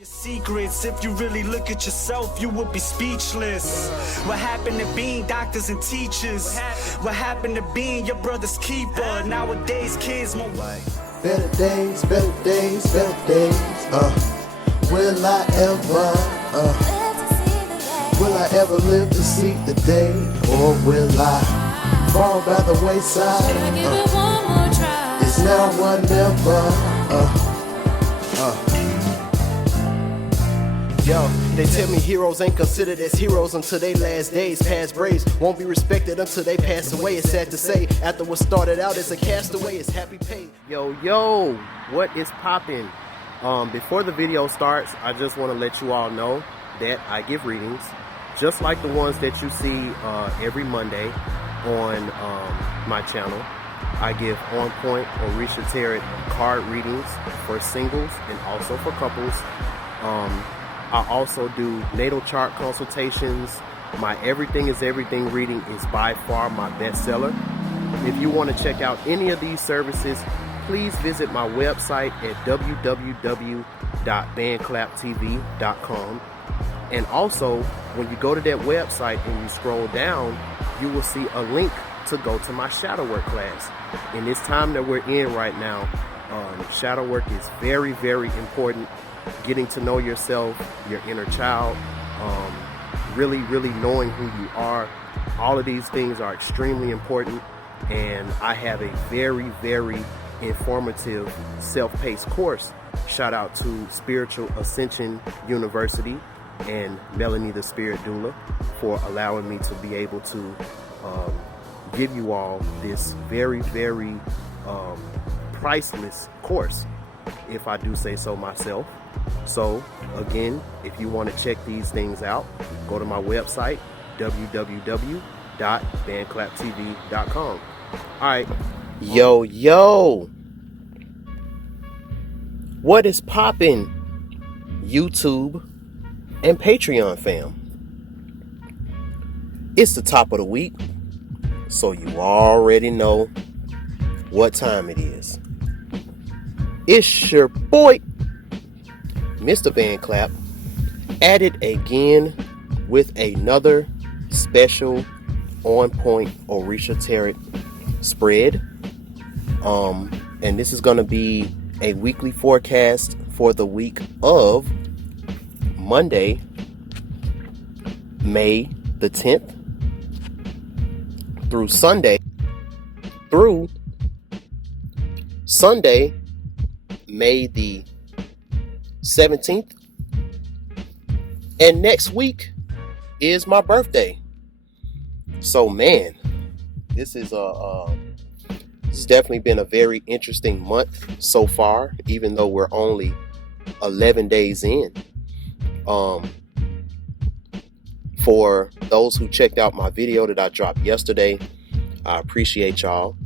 Your secrets, if you really look at yourself, you would be speechless. What happened to being doctors and teachers? What happened to being your brother's keeper? Nowadays kids more like better days, better days, better days. Will I ever live to see the day, or will I fall by the wayside? It's now or never. Yo, they tell me heroes ain't considered as heroes until they last days. Past braves won't be respected until they pass away. It's sad to say, after what started out as a castaway, it's happy paid. Yo, what is poppin'? Before the video starts, I just want to let you all know that I give readings, just like the ones that you see every Monday on my channel. I give on point Orisha Tarot card readings for singles and also for couples. I also do natal chart consultations. My Everything is Everything reading is by far my bestseller. If you want to check out any of these services, please visit my website at www.bandclaptv.com. And also, when you go to that website and you scroll down, you will see a link to go to my shadow work class. In this time that we're in right now, shadow work is very, very important. Getting to know yourself, your inner child, really knowing who you are. All of these things are extremely important, and I have a very, very informative self-paced course. Shout out to Spiritual Ascension University and Melanie the Spirit Doula for allowing me to be able to give you all this very, very priceless course, if I do say so myself. So again, if you want to check these things out, go to my website, www.bandclaptv.com. All right. Yo. What is poppin', YouTube and Patreon fam? It's the top of the week, so you already know what time it is. It's your boy, Mr.BandClap, at it again with another special on point Orisha Tarot spread. And this is going to be a weekly forecast for the week of Monday, May the 10th through Sunday, May the 17th. And next week is my birthday. So man, this is definitely been a very interesting month so far, even though we're only 11 days in. For those who checked out my video that I dropped yesterday, I appreciate y'all.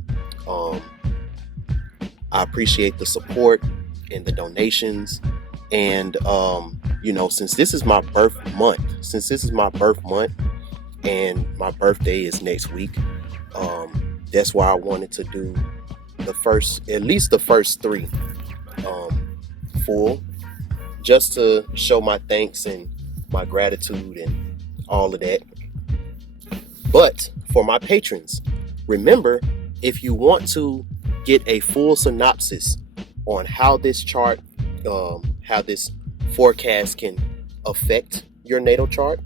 I appreciate the support and the donations. And since this is my birth month, and my birthday is next week, that's why I wanted to do at least the first three full, just to show my thanks and my gratitude and all of that. But for my patrons, remember, if you want to get a full synopsis on how this chart, how this forecast can affect your natal chart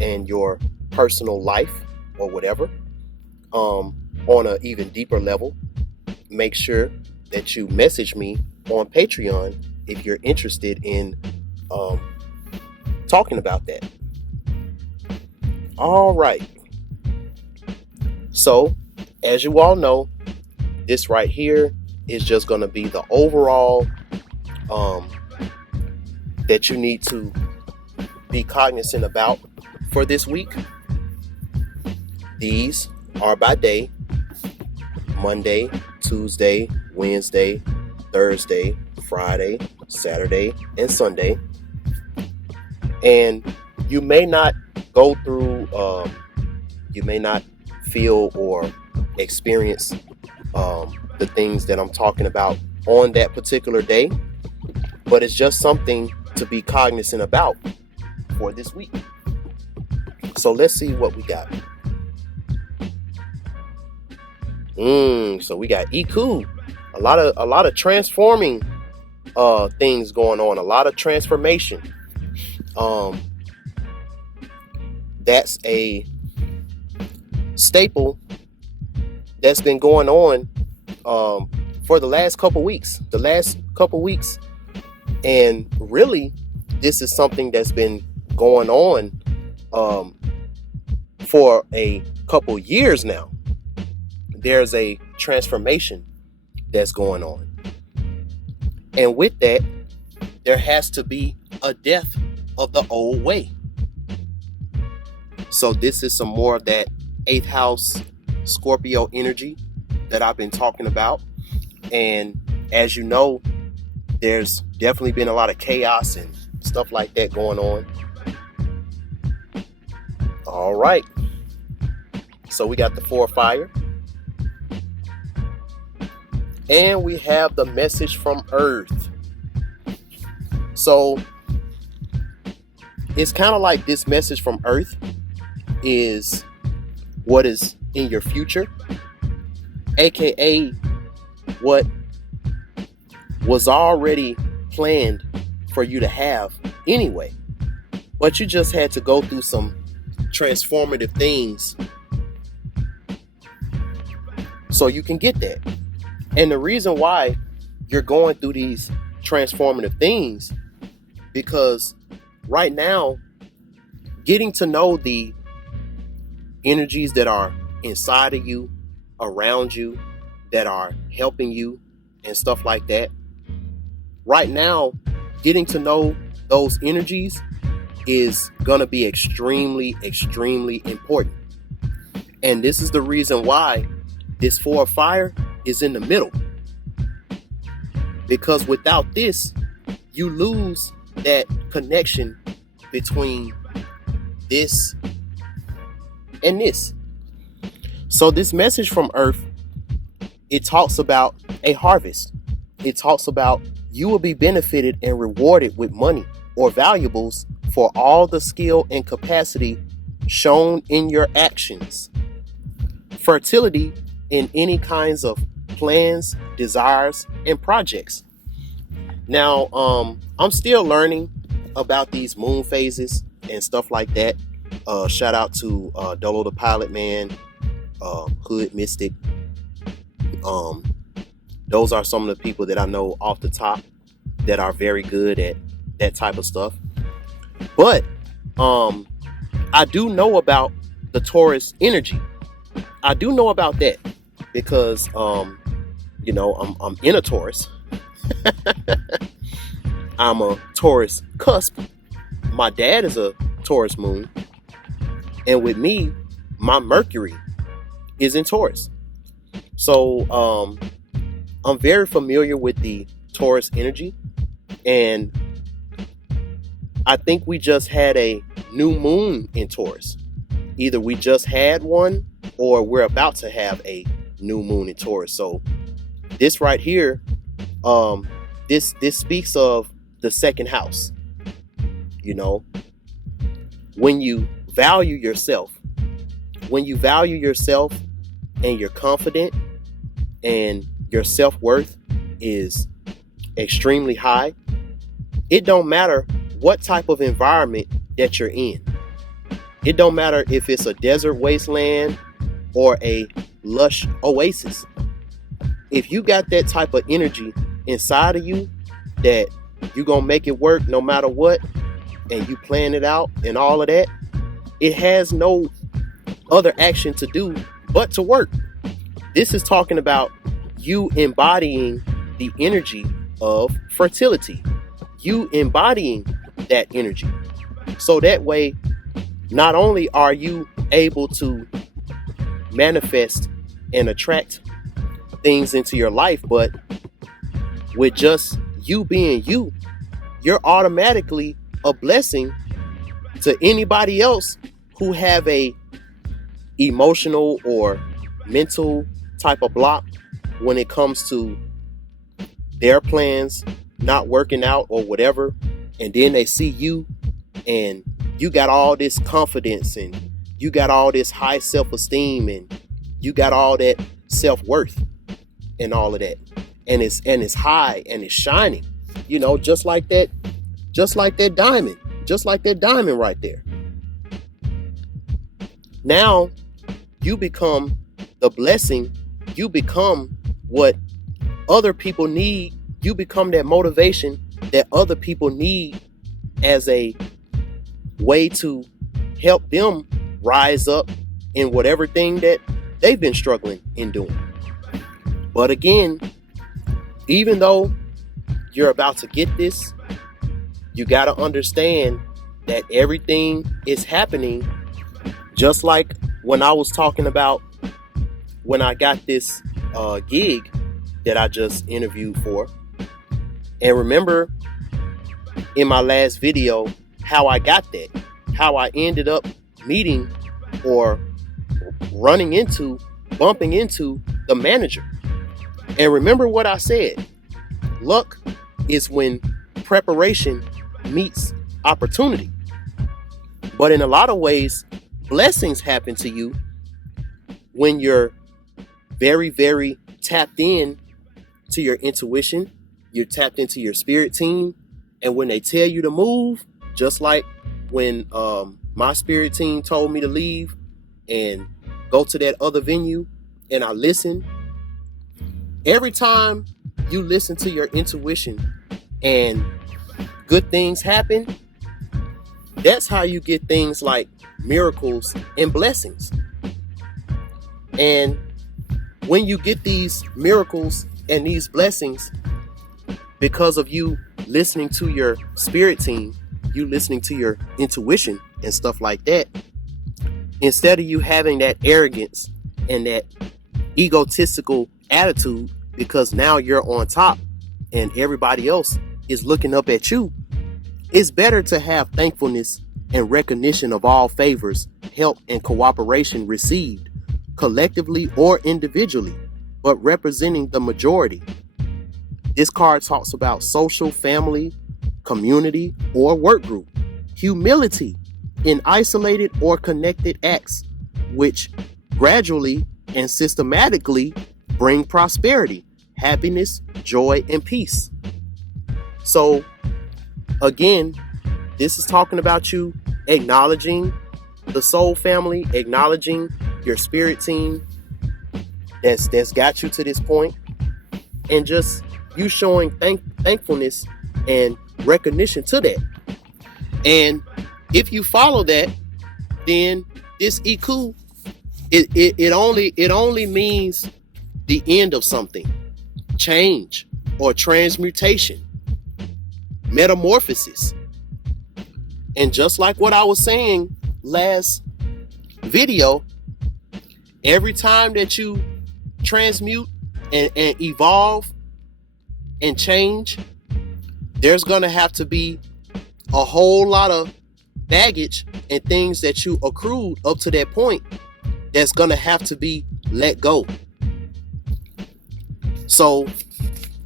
and your personal life or whatever, on an even deeper level, make sure that you message me on Patreon if you're interested in talking about that. All right. So, as you all know, this right here is just going to be the overall that you need to be cognizant about for this week. These are by day: Monday, Tuesday, Wednesday, Thursday, Friday, Saturday, and Sunday. And you may not go through, you may not feel or experience the things that I'm talking about on that particular day, but it's just something to be cognizant about for this week. So let's see what we got. So we got Iku. A lot of transforming things going on, a lot of transformation. That's a staple that's been going on for the last couple weeks. And really, this is something that's been going on for a couple years now. There's a transformation that's going on. And with that, there has to be a death of the old way. So this is some more of that 8th house Scorpio energy that I've been talking about. And as you know, there's definitely been a lot of chaos and stuff like that going on. All right. So we got the 4 of fire. And we have the message from Earth. So it's kind of like this message from Earth is what is in your future, aka what was already planned for you to have anyway, but you just had to go through some transformative things so you can get that. And the reason why you're going through these transformative things, because right now, getting to know the energies that are inside of you, around you, that are helping you and stuff like that. Right now, getting to know those energies is going to be extremely, extremely important. And this is the reason why this 4 of fire is in the middle. Because without this, you lose that connection between this and this. So this message from Earth, it talks about a harvest. It talks about you will be benefited and rewarded with money or valuables for all the skill and capacity shown in your actions. Fertility in any kinds of plans, desires, and projects. Now, I'm still learning about these moon phases and stuff like that. Shout out to Dolo the Pilot Man, Hood Mystic. Those are some of the people that I know off the top that are very good at that type of stuff. But I do know about the Taurus energy. I do know about that because I'm in a Taurus. I'm a Taurus cusp. My dad is a Taurus moon. And with me, my Mercury is in Taurus. So I'm very familiar with the Taurus energy. And I think we just had a new moon in Taurus. Either we just had one or we're about to have a new moon in Taurus. So this right here, this speaks of the 2nd house. You know, when you value yourself and you're confident and your self-worth is extremely high, it don't matter what type of environment that you're in. It don't matter if it's a desert wasteland or a lush oasis. If you got that type of energy inside of you that you're going to make it work no matter what, and you plan it out and all of that, it has no other action to do but to work. This is talking about you embodying the energy of fertility. You embodying that energy. So that way, not only are you able to manifest and attract things into your life, but with just you being you, you're automatically a blessing to anybody else who have a emotional or mental type of block when it comes to their plans not working out or whatever. And then they see you, and you got all this confidence, and you got all this high self-esteem, and you got all that self-worth and all of that. And it's high and it's shining, just like that diamond right there. Now you become the blessing. You become what other people need. You become that motivation that other people need as a way to help them rise up in whatever thing that they've been struggling in doing. But again, even though you're about to get this, you got to understand that everything is happening just like when I was talking about when I got this gig that I just interviewed for. And remember in my last video how I got that, how I ended up meeting or bumping into the manager. And remember what I said, luck is when preparation meets opportunity. But in a lot of ways, blessings happen to you when you're very, very tapped in to your intuition. You're tapped into your spirit team. And when they tell you to move, just like when my spirit team told me to leave and go to that other venue, and I listened. Every time you listen to your intuition and good things happen, that's how you get things like miracles and blessings. And when you get these miracles and these blessings because of you listening to your spirit team, you listening to your intuition and stuff like that, instead of you having that arrogance and that egotistical attitude because now you're on top and everybody else is looking up at you, it's better to have thankfulness and recognition of all favors, help, and cooperation received, collectively or individually, but representing the majority. This card talks about social, family, community, or work group. Humility in isolated or connected acts, which gradually and systematically bring prosperity, happiness, joy, and peace. So again, this is talking about you acknowledging the soul family, acknowledging your spirit team that's got you to this point, and just you showing thankfulness and recognition to that. And if you follow that, then this iku, it only means the end of something, change or transmutation, metamorphosis. And just like what I was saying last video, every time that you transmute and evolve and change, there's gonna have to be a whole lot of baggage and things that you accrued up to that point that's gonna have to be let go. So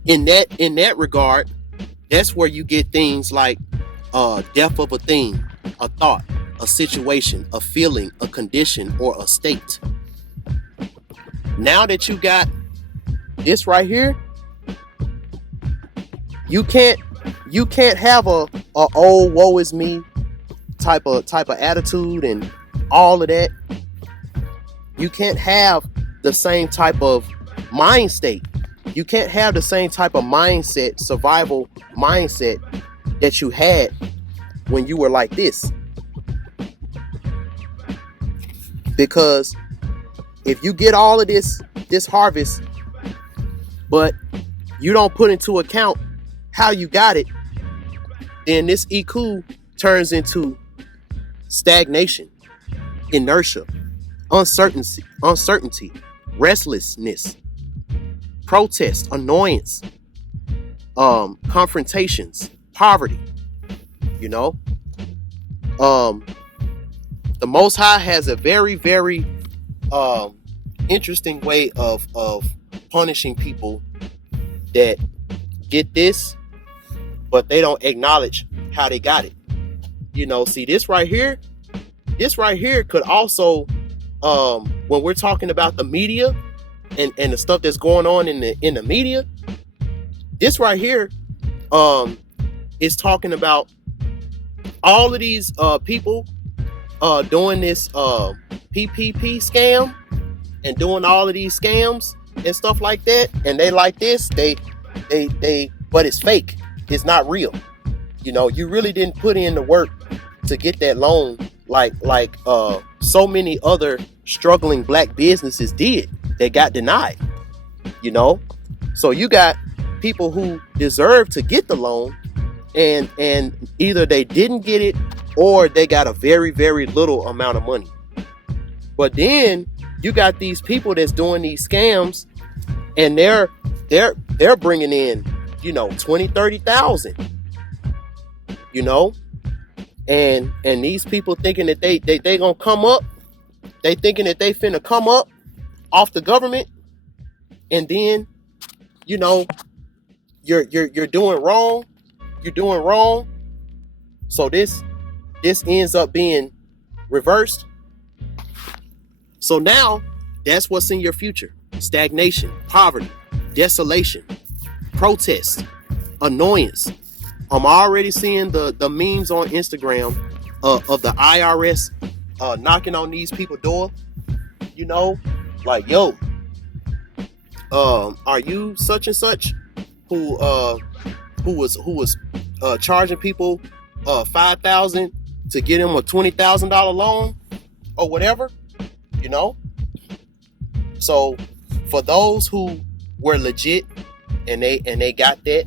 in that regard, that's where you get things like death of a thing, a thought, a situation, a feeling, a condition, or a state. Now that you got this right here, you can't have a old woe is me type of attitude and all of that. You can't have the same type of mind state. You can't have the same type of mindset, survival mindset that you had when you were like this. Because if you get all of this harvest, but you don't put into account how you got it, then this iku turns into stagnation, inertia, uncertainty, restlessness, protest, annoyance, confrontations, poverty. The Most High has a very, very interesting way of punishing people that get this, but they don't acknowledge how they got it. See, this right here could also, when we're talking about the media and the stuff that's going on in the media, this right here is talking about all of these people doing this PPP scam and doing all of these scams and stuff like that. And they like this, they but it's fake. It's not real. You really didn't put in the work to get that loan like so many other struggling black businesses did. They got denied. So you got people who deserve to get the loan, and either they didn't get it or they got a very, very little amount of money. But then you got these people that's doing these scams, and they're bringing in 20,000-30,000. And these people thinking that they gonna come up, they thinking that they finna come up off the government, and then you're doing wrong. You're doing wrong. So this ends up being reversed. So now that's what's in your future: stagnation, poverty, desolation, protest, annoyance. I'm already seeing the memes on Instagram of the IRS knocking on these people's door. Like, yo, are you such and such who was charging people $5,000 to get him a $20,000 loan or whatever? So for those who were legit and they got that,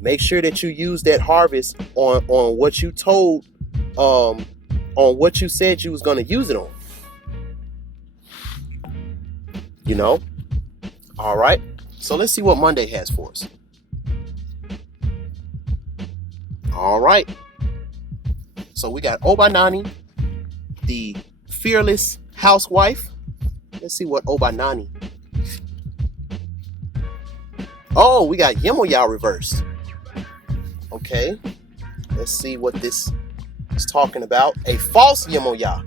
make sure that you use that harvest on what you told, on what you said you was going to use it on. All right. So let's see what Monday has for us. All right. So we got Obanani, the fearless housewife. Let's see what Obanani. Oh, we got Yemoya reversed. Okay. Let's see what this is talking about. A false Yemoya.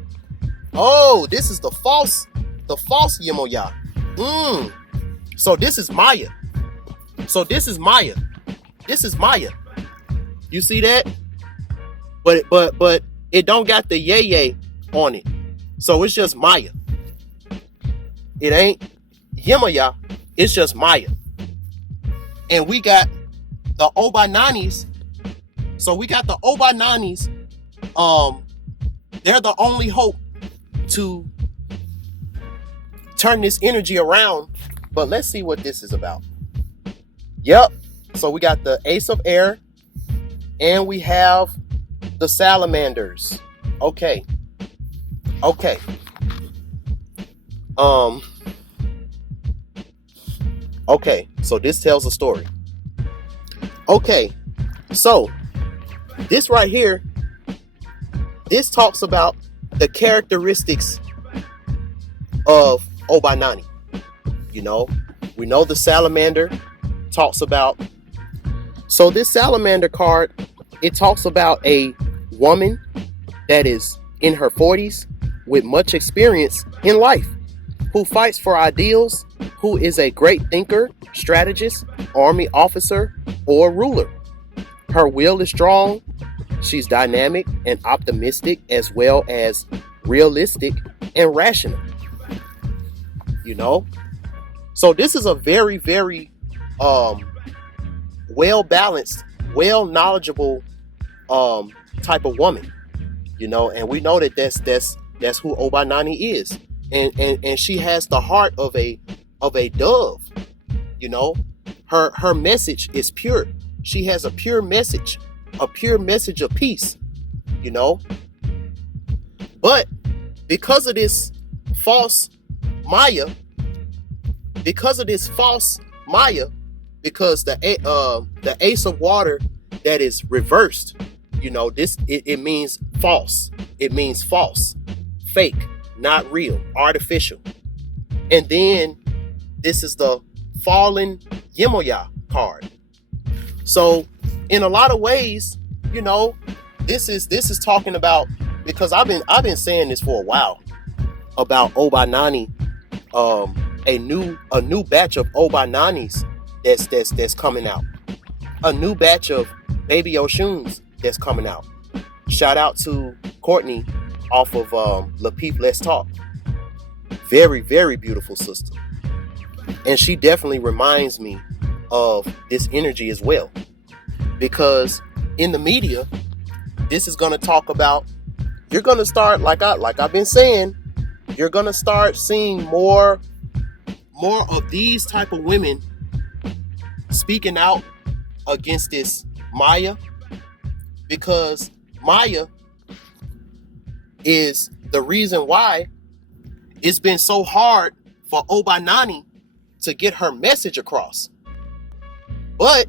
Oh, this is the false Yemoya. So this is Maya. This is Maya. You see that? But it don't got the yay on it. So it's just Maya. It ain't Yemoya. It's just Maya. And we got the Obananis. So we got the Obananis. They're the only hope to turn this energy around. But let's see what this is about. Yep. So we got the Ace of Air, and we have the Salamanders. Okay. Okay. Okay. So this tells a story. Okay. So this right here, this talks about the characteristics of Obanani. We know the salamander talks about. So this salamander card, it talks about a woman that is in her 40s with much experience in life, who fights for ideals, who is a great thinker, strategist, army officer, or ruler. Her will is strong. She's dynamic and optimistic, as well as realistic and rational. So this is a very, very well-balanced, well-knowledgeable type of woman. And we know that that's who Obanani is. And she has the heart of a dove. Her message is pure. She has a pure message of peace. But because of this false Maya, because the Ace of Water that is reversed, it means false. It means false, fake, not real, artificial. And then this is the fallen Yemoya card. So in a lot of ways, you know, this is talking about, because I've been saying this for a while about Obanani, a new batch of Obananis that's coming out, a new batch of Baby Oshuns that's coming out. Shout out to Courtney off of Lapeef Let's Talk. Very, very beautiful sister, and she definitely reminds me of this energy as well, because in the media, this is going to talk about, you're going to start, like I've been saying, you're going to start seeing more of these type of women speaking out against this Maya, because Maya is the reason why it's been so hard for Obanani to get her message across. But,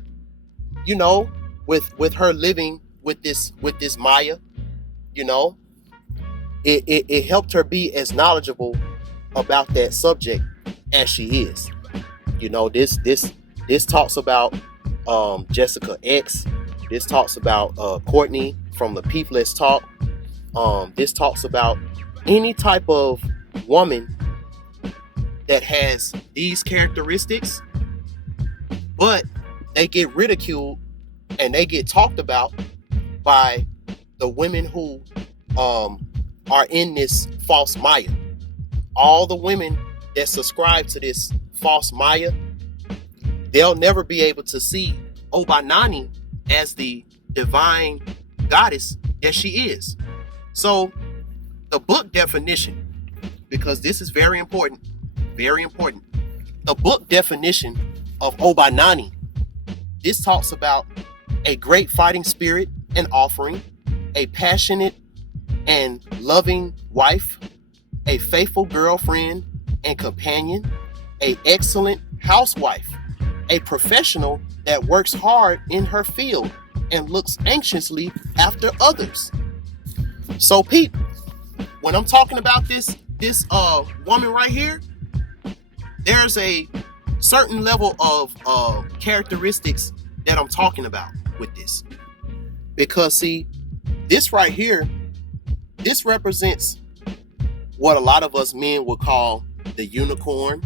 you know, with her living with this Maya, you know, it helped her be as knowledgeable about that subject as she is. You know, this talks about Jessica X. This talks about Courtney from the Lapeef Let's Talk. This talks about any type of woman that has these characteristics, but they get ridiculed and they get talked about by the women who are in this false Maya. All the women that subscribe to this false Maya, they'll never be able to see Obanani as the divine goddess that she is. So the book definition, because this is very important, the book definition of Obanani, this talks about a great fighting spirit and offering, a passionate and loving wife, a faithful girlfriend and companion, an excellent housewife, a professional that works hard in her field and looks anxiously after others. So Pete, when I'm talking about this woman right here, there's a certain level of characteristics that I'm talking about with this. Because see, this right here, this represents what a lot of us men would call the unicorn.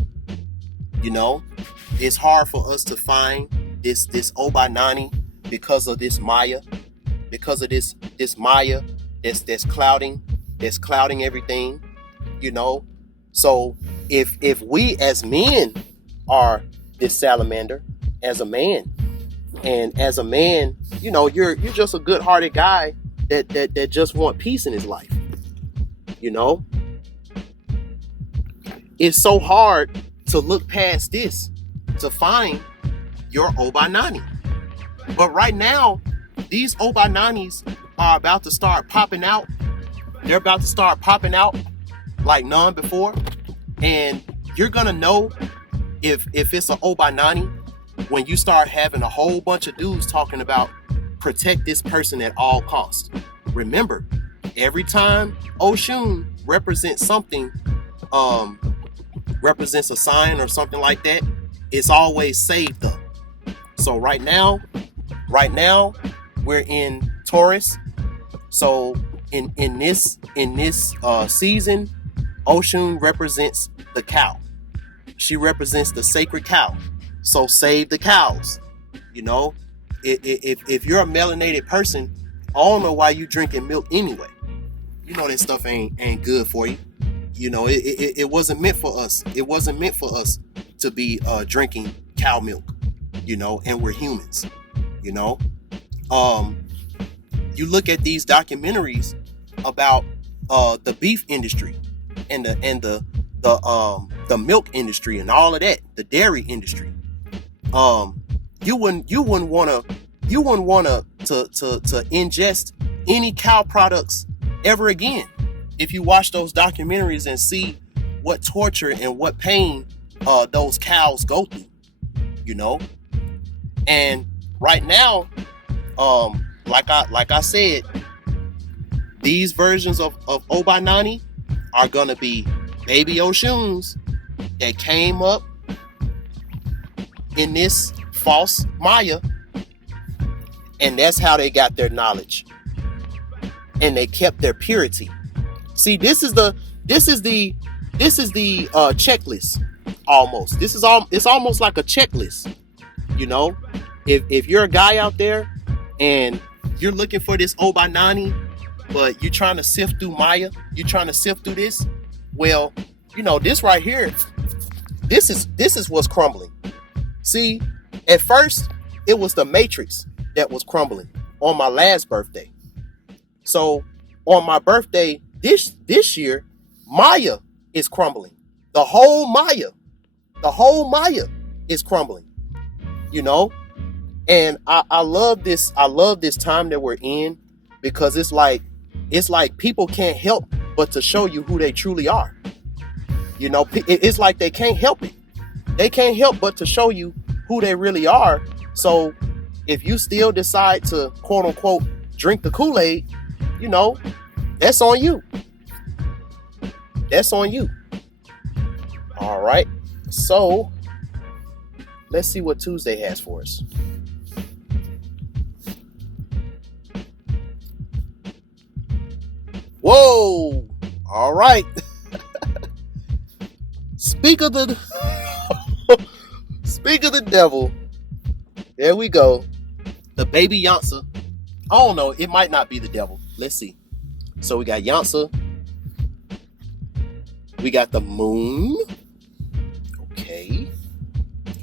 You know, it's hard for us to find this Obanani because of this Maya, because of this Maya that's clouding everything, you know. So if we as men are this salamander, as a man, and as a man, you know, you're just a good-hearted guy that just want peace in his life, you know. It's so hard to look past this to find your Obanani. But right now, these Obananis are about to start popping out. They're about to start popping out like none before. And you're gonna know if it's an Obanani when you start having a whole bunch of dudes talking about protect this person at all costs. Remember, every time Oshun represents something, represents a sign or something like that, it's always saved up. So right now we're in Taurus. So in this season, Oshun represents the cow. She represents the sacred cow. So save the cows. You know, if you're a melanated person, I don't know why you drinking milk anyway. You know that stuff ain't good for you. You know, it wasn't meant for us. It wasn't meant for us to be drinking cow milk, you know, and we're humans, you know. You look at these documentaries about the beef industry and the milk industry and all of that, the dairy industry. You wouldn't want to ingest any cow products ever again if you watch those documentaries and see what torture and what pain those cows go through, you know. And right now, like I said, these versions of Obanani are gonna be baby Oshuns that came up in this false Maya, And that's how they got their knowledge. And they kept their purity. See, this is the checklist almost. It's almost like a checklist. You know, if you're a guy out there and you're looking for this Obanani, but you're trying to sift through Maya, you're trying to sift through this, well, you know, this right here, this is what's crumbling. See, at first it was the matrix that was crumbling on my last birthday. So on my birthday this year, Maya is crumbling. The whole Maya is crumbling. You know, and I love this time that we're in, because it's like people can't help but to show you who they truly are. You know, it's like they can't help it. They can't help but to show you who they really are. So if you still decide to, quote unquote, drink the Kool-Aid, you know, that's on you. That's on you. All right. So let's see what Tuesday has for us. Whoa. All right. Speak of the devil. There we go. The baby Yansa. I don't know. It might not be the devil. Let's see. So we got Yansa. We got the moon. Okay.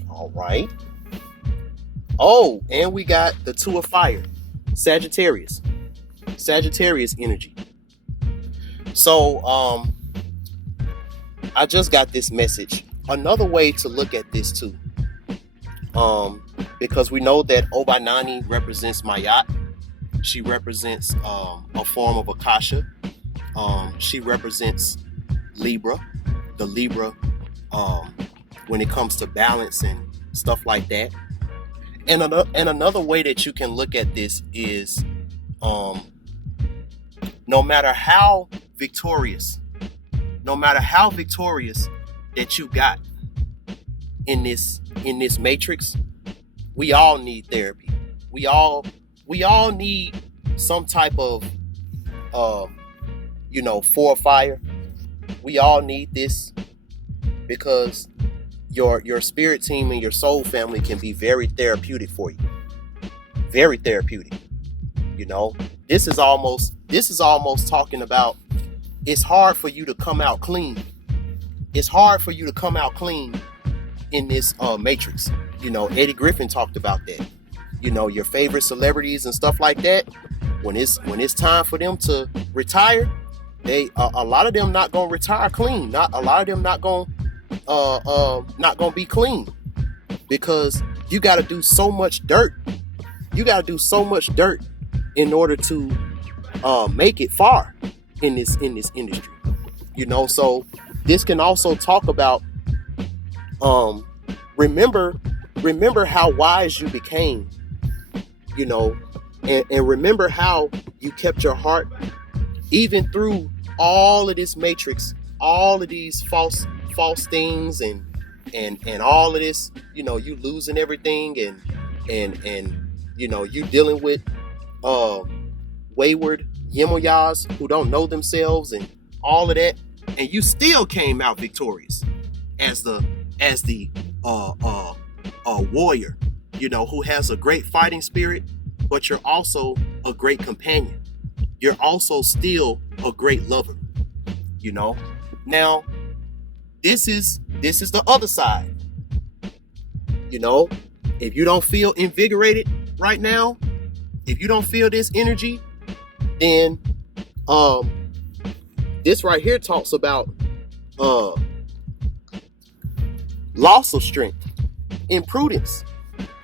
All right. Oh, and we got the two of fire. Sagittarius energy. So, I just got this message. Another way to look at this too. Because we know that Obanani represents Mayat. She represents a form of Akasha. She represents Libra. The Libra, when it comes to balance and stuff like that. And another way that you can look at this is, no matter how victorious that you got in this matrix, we all need therapy. We all need some type of for fire. We all need this, because your spirit team and your soul family can be very therapeutic for you. Very therapeutic. You know, this is almost talking about, it's hard for you to come out clean. It's hard for you to come out clean in this matrix. You know, Eddie Griffin talked about that. You know, your favorite celebrities and stuff like that, when it's time for them to retire, they a lot of them not gonna retire clean. Not a lot of them not gonna be clean, because you got to do so much dirt. You got to do so much dirt in order to make it far in this industry. You know, so this can also talk about remember how wise you became. You know, and remember how you kept your heart even through all of this matrix, all of these false things, and all of this, you know, you losing everything, and you know, you dealing with wayward Yemoyas who don't know themselves and all of that, and you still came out victorious as the warrior, you know, who has a great fighting spirit, but you're also a great companion. You're also still a great lover, you know. Now, this is the other side. You know, if you don't feel invigorated right now, if you don't feel this energy, then this right here talks about loss of strength, imprudence,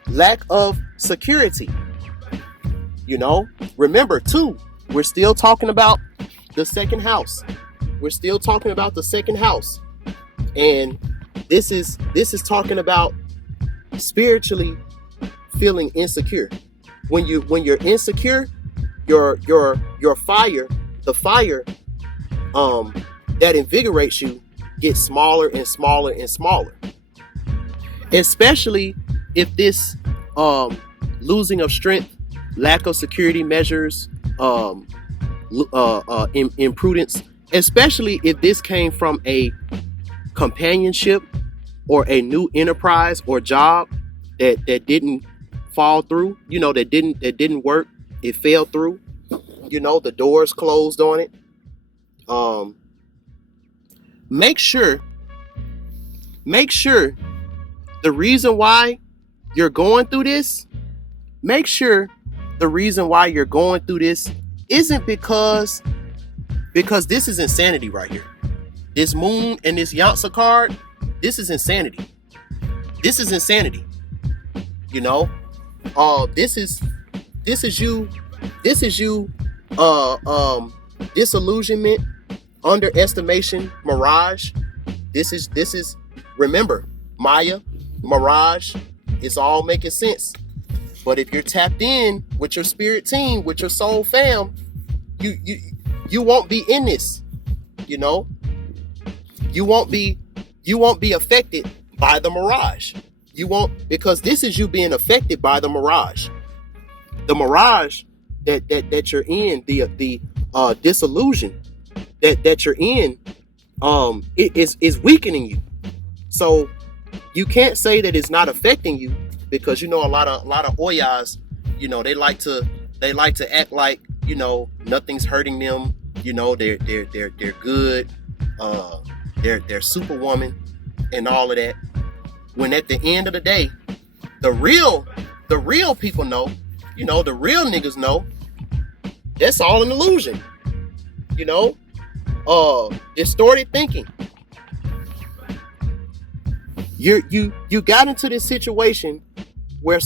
lack of security. You know, remember too, we're still talking about the second house. We're still talking about the second house. And this is talking about spiritually feeling insecure. When you're insecure, your fire, the fire that invigorates you, gets smaller and smaller and smaller. Especially if this losing of strength, lack of security measures, imprudence, especially if this came from a companionship or a new enterprise or job that didn't fall through, that didn't work. It fell through, the doors closed on it. Make sure the reason why you're going through this, isn't because this is insanity right here. This moon and this Yatsa card, this is insanity. This is you disillusionment, underestimation, mirage. This is remember, Maya, mirage, it's all making sense. But if you're tapped in with your spirit team, with your soul fam, you won't be in this. You won't be affected by the mirage. You won't, because this is you being affected by the mirage. The mirage that you're in, the disillusion that you're in, it is weakening you. So you can't say that it's not affecting you, because a lot of oyas, they like to act like nothing's hurting them. They're good. They're superwoman and all of that. When at the end of the day, the real people know, the real niggas know, that's all an illusion. Distorted thinking. You got into this situation where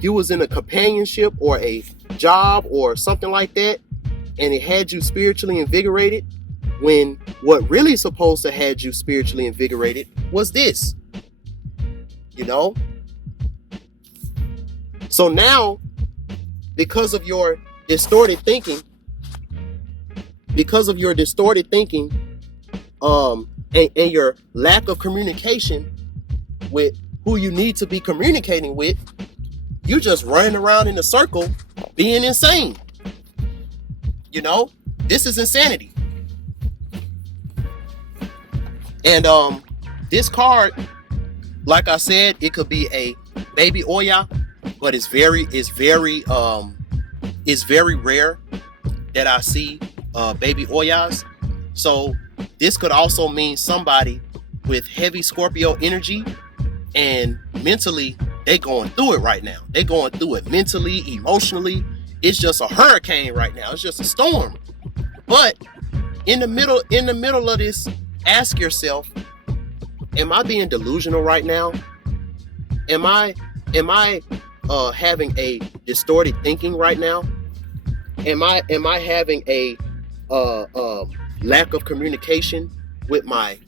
you was in a companionship or a job or something like that, and it had you spiritually invigorated, when what really supposed to had you spiritually invigorated was this. So now, because of your distorted thinking, and your lack of communication with who you need to be communicating with, you just running around in a circle being insane. This is insanity. And this card, like I said, it could be a baby Oya, but it's very rare that I see baby Oyas. So this could also mean somebody with heavy Scorpio energy, and mentally they going through it right now. They going through it mentally, emotionally. It's just a hurricane right now. It's just a storm. But in the middle of this, ask yourself, am I being delusional right now? Am I having a distorted thinking right now? Am I having a lack of communication with my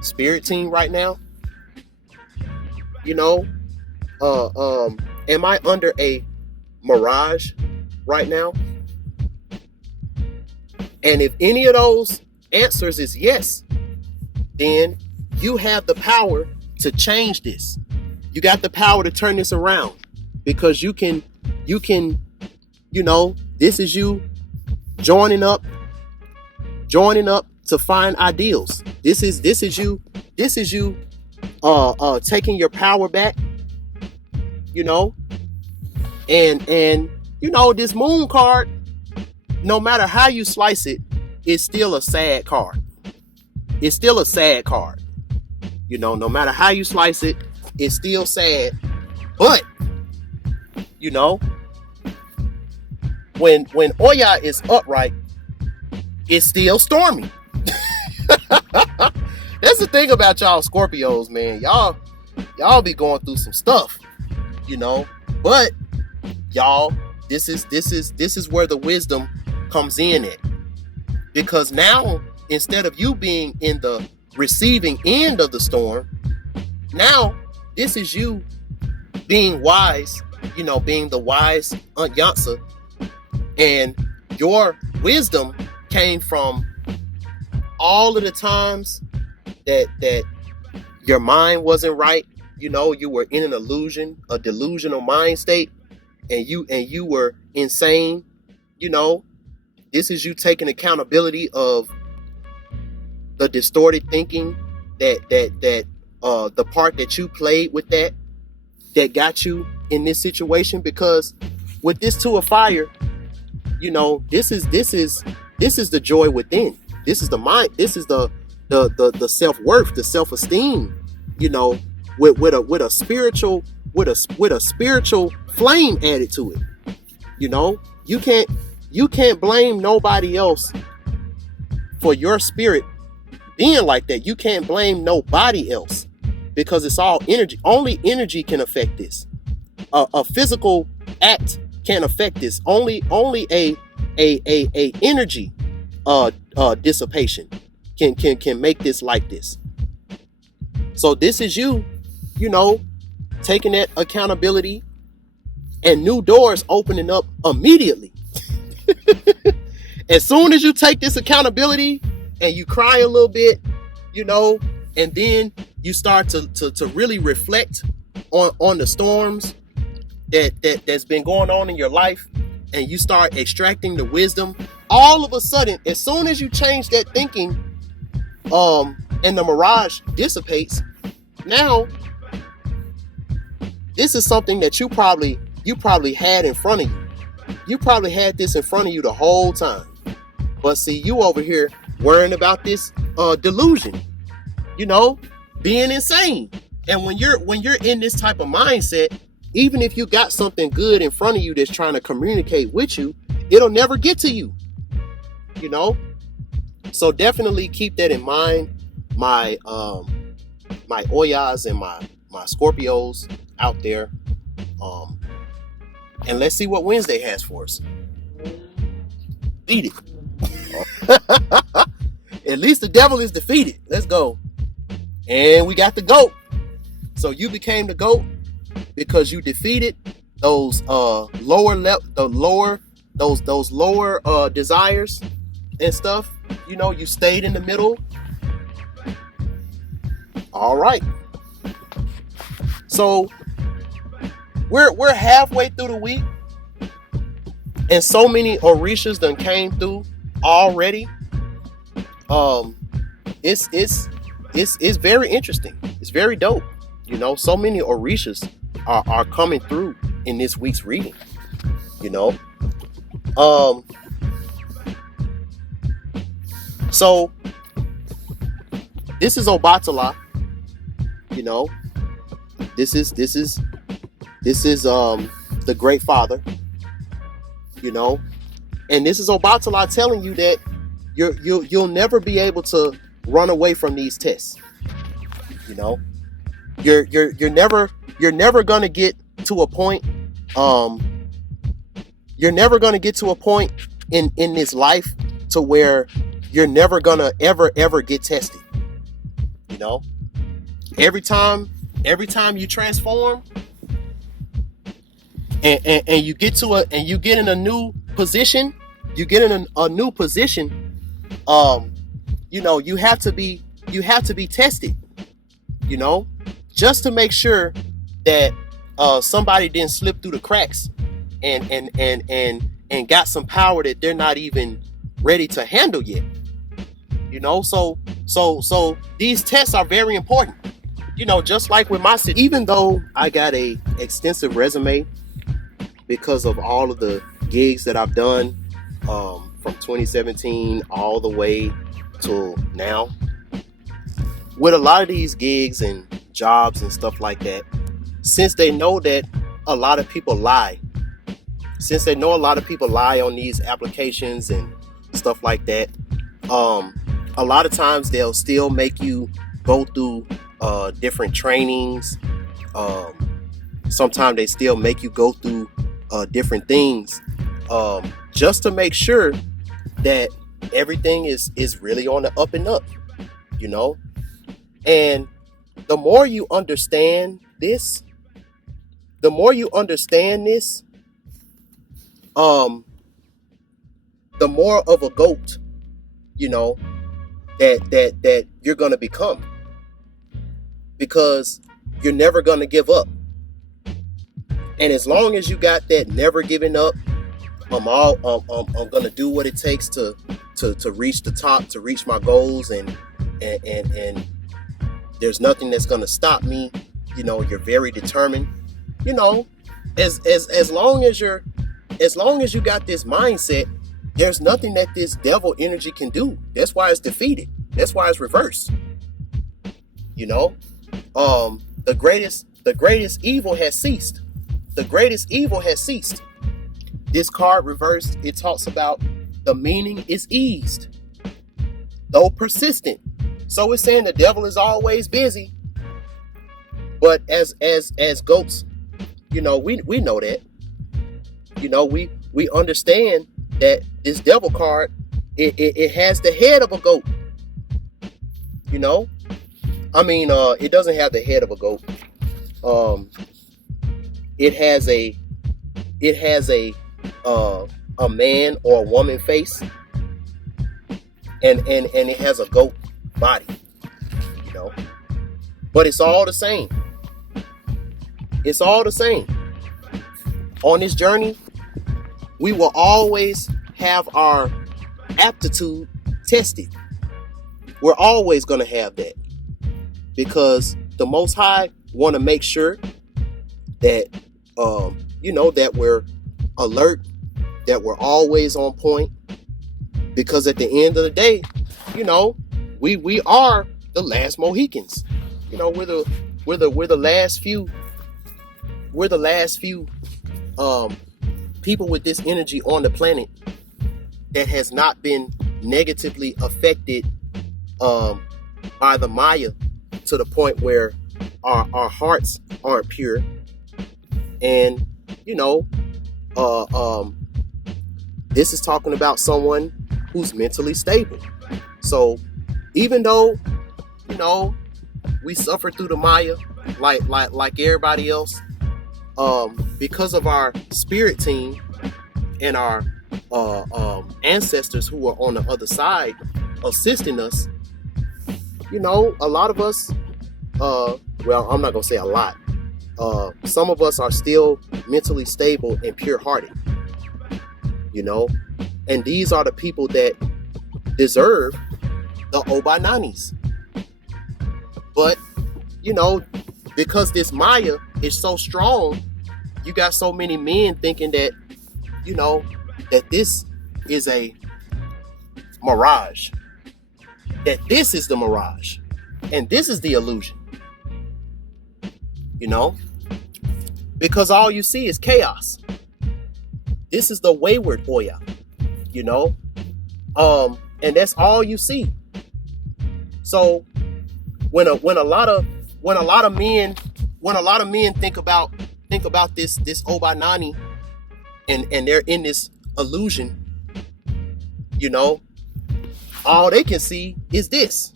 spirit team right now? Am I under a mirage right now? And if any of those answers is yes, then you have the power to change this. You got the power to turn this around, because you can, this is you joining up to find ideals. This is you taking your power back, and this moon card, no matter how you slice it, it's still a sad card. It's still a sad card. No matter how you slice it, it's still sad. But when Oya is upright, it's still stormy. That's the thing about y'all Scorpios, man. Y'all be going through some stuff, But y'all, this is where the wisdom comes in at. Because now, instead of you being in the receiving end of the storm, now this is you being wise, being the wise Aunt Yatsa, and your wisdom came from all of the times that your mind wasn't right. You were in an illusion, a delusional mind state, and you were insane, this is you taking accountability of the distorted thinking that the part that you played with that got you in this situation. Because with this Two of Fire, this is the joy within. This is the mind. This is the self-worth, the self-esteem. With a spiritual flame added to it. You can't blame nobody else for your spirit being like that. You can't blame nobody else, because it's all energy. Only energy can affect this. A physical act can't affect this. Only a energy dissipation can make this like this. So this is you taking that accountability, and new doors opening up immediately. As soon as you take this accountability and you cry a little bit, and then you start to really reflect on the storms that's been going on in your life, and you start extracting the wisdom, all of a sudden, as soon as you change that thinking, and the mirage dissipates, now this is something that you probably had in front of you. You probably had this in front of you the whole time. But see, you over here worrying about this delusion, being insane. And when you're in this type of mindset, even if you got something good in front of you that's trying to communicate with you, it'll never get to you. So definitely keep that in mind. My Oyas and my Scorpios out there. And let's see what Wednesday has for us. Beat it. At least the devil is defeated. Let's go. And we got the GOAT. So you became the GOAT because you defeated those lower desires and stuff. You stayed in the middle. All right. So we're halfway through the week, and so many Orishas done came through already. It's very interesting. It's very dope. So many Orishas are coming through in this week's reading. So this is Obatala. This is the Great Father. And this is Obatala telling you that you'll never be able to run away from these tests. You're never gonna get to a point. You're never gonna get to a point in this life to where you're never gonna ever get tested. Every time you transform and you get in a new position, you have to be tested, just to make sure that somebody didn't slip through the cracks and got some power that they're not even ready to handle yet. So these tests are very important. Just like with my city, even though I got a extensive resume because of all of the gigs that I've done from 2017 all the way till now, with a lot of these gigs and jobs and stuff like that, since they know that a lot of people lie, on these applications and stuff like that, a lot of times they'll still make you go through different trainings. Sometimes they still make you go through different things just to make sure that everything is really on the up and up, and the more you understand this, the more of a GOAT that you're gonna become, because you're never gonna give up. And as long as you got that never giving up, I'm gonna do what it takes to reach the top, to reach my goals, and there's nothing that's gonna stop me. You know, you're very determined. You know, as long as you got this mindset, there's nothing that this devil energy can do. That's why it's defeated. That's why it's reversed. You know, the greatest evil has ceased. The greatest evil has ceased. This card reversed, it talks about the meaning is eased, though persistent. So it's saying the devil is always busy. But as goats, you know, we know that. You know, we understand that this devil card, it has the head of a goat. You know? I mean, it doesn't have the head of a goat. It has a man or a woman face, and it has a goat body, you know. But it's all the same. It's all the same. On this journey, we will always have our aptitude tested. We're always going to have that, because the Most High want to make sure that you know, that we're alert, that we're always on point, because at the end of the day, you know, we are the last Mohicans. You know, we're the last few people with this energy on the planet that has not been negatively affected by the Maya, to the point where our hearts aren't pure. And you know, this is talking about someone who's mentally stable. So even though, you know, we suffer through the Maya like everybody else, because of our spirit team and our ancestors who are on the other side assisting us, you know, a lot of us, well, I'm not gonna say a lot, some of us are still mentally stable and pure-hearted, you know, and these are the people that deserve the Obananis. But, you know, because this Maya is so strong, you got so many men thinking that, you know, that this is a mirage, that this is the mirage, and this is the illusion, you know, because all you see is chaos. This is the wayward Oya, you know, and that's all you see. So when a lot of men think about this Obanani, and they're in this illusion, you know, all they can see is this.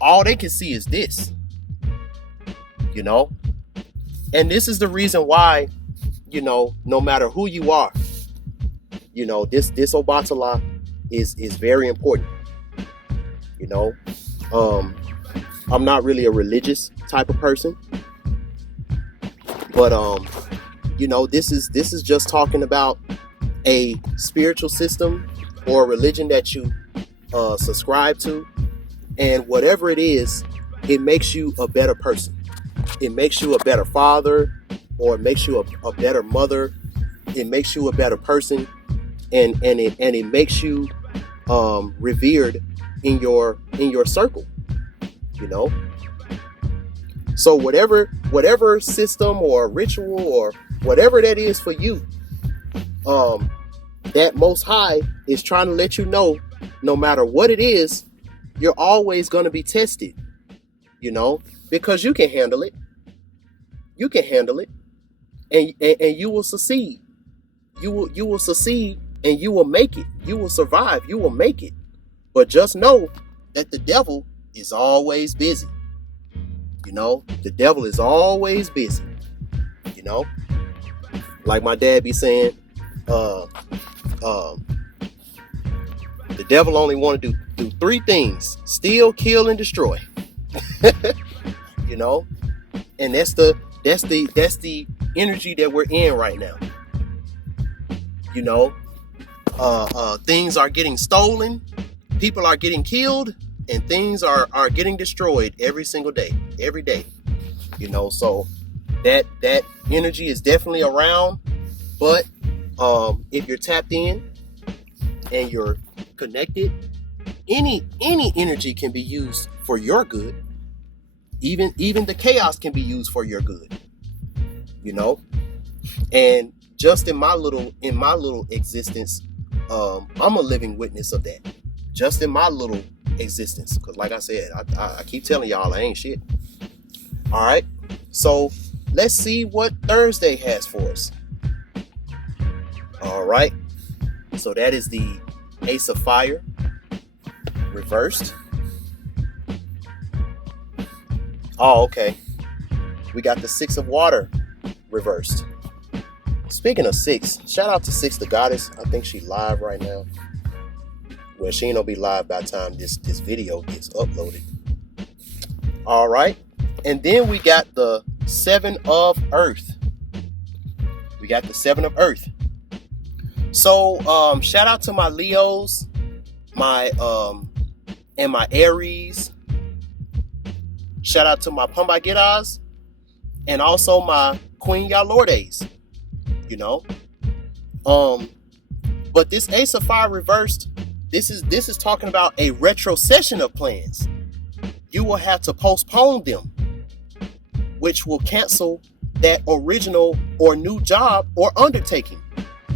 All they can see is this, you know. And this is the reason why, you know, no matter who you are, you know, this Obatala is very important. You know, I'm not really a religious type of person, but you know, this is just talking about a spiritual system or a religion that you subscribe to, and whatever it is, it makes you a better person. It makes you a better father, or it makes you a better mother. It makes you a better person, and it makes you revered in your circle, you know. So whatever system or ritual or whatever that is for you, that Most High is trying to let you know, no matter what it is, you're always going to be tested, you know, because you can handle it. You can handle it, and you will succeed. You will succeed, and you will make it. You will survive. You will make it. But just know that the devil is always busy. You know, the devil is always busy. You know, like my dad be saying, the devil only want to do three things: steal, kill, and destroy. You know, and that's the energy that we're in right now. You know, things are getting stolen, people are getting killed, and things are getting destroyed every single day, every day. You know, so that energy is definitely around. But if you're tapped in and you're connected, any energy can be used for your good. Even the chaos can be used for your good. You know, and just in my little existence, I'm a living witness of that. Just in my little existence, because like I said, I keep telling y'all I ain't shit. All right, so let's see what Thursday has for us. All right, so that is the Ace of Fire reversed. Oh, okay. We got the Six of Water reversed. Speaking of Six, shout out to Six the Goddess. I think she live right now. Well, she ain't gonna be live by the time this video gets uploaded. All right, and then we got the Seven of Earth. We got the Seven of Earth. So shout out to my Leos, my and my Aries. Shout out to my Pumbagiras and also my Queen Yalordes. You know, but this Ace of Fire reversed. This is talking about a retrocession of plans. You will have to postpone them, which will cancel that original or new job or undertaking,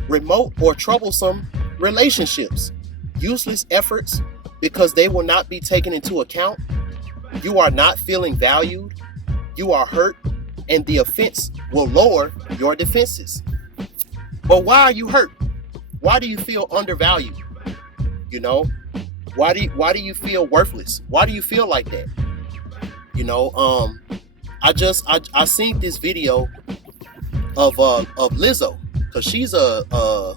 remote or troublesome relationships, useless efforts because they will not be taken into account. You are not feeling valued. You are hurt, and the offense will lower your defenses. But why are you hurt? Why do you feel undervalued? You know, why do you feel worthless? Why do you feel like that? You know, I seen this video of Lizzo, because she's I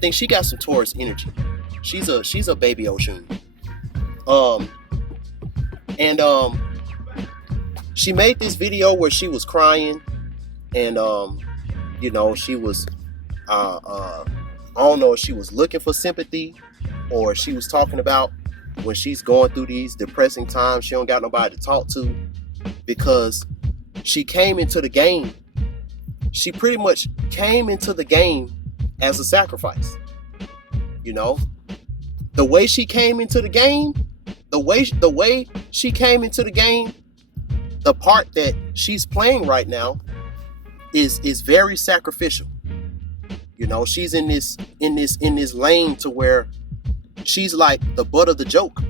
think she got some Taurus energy. She's a baby Oshun. And she made this video where she was crying, and you know, she was I don't know if she was looking for sympathy, or she was talking about when she's going through these depressing times, she don't got nobody to talk to, because she came into the game. She pretty much came into the game as a sacrifice. You know, the way she came into the game, the way she came into the game, the part that she's playing right now is very sacrificial. You know, she's in this lane to where she's like the butt of the joke.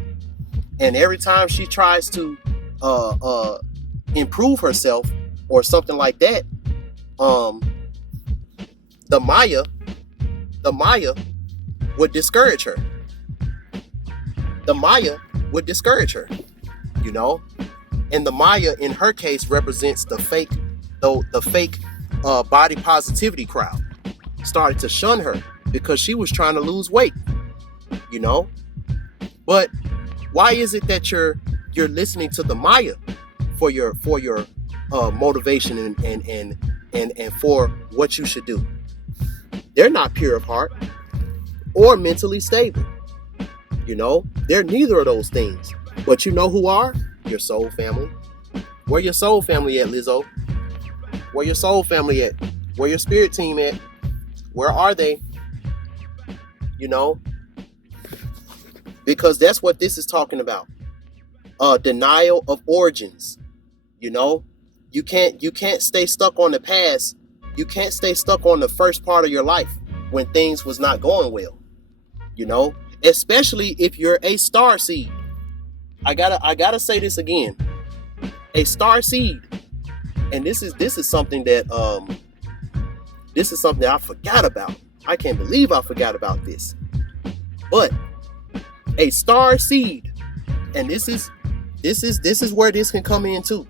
And every time she tries to improve herself or something like that, the Maya would discourage her. The Maya would discourage her, you know? And the Maya in her case represents the fake body positivity crowd. Started to shun her because she was trying to lose weight, you know. But why is it that you're listening to the Maya for your motivation and for what you should do? They're not pure of heart or mentally stable, you know. They're neither of those things. But you know who are? Your soul family. Where your soul family at, Lizzo? Where your soul family at? Where your spirit team at? Where are they? You know, because that's what this is talking about. Denial of origins. You know, you can't stay stuck on the past. You can't stay stuck on the first part of your life when things was not going well. You know, especially if you're a star seed. I gotta say this again. A star seed, and this is something that I forgot about. I can't believe I forgot about this. But a star seed, and this is where this can come in too.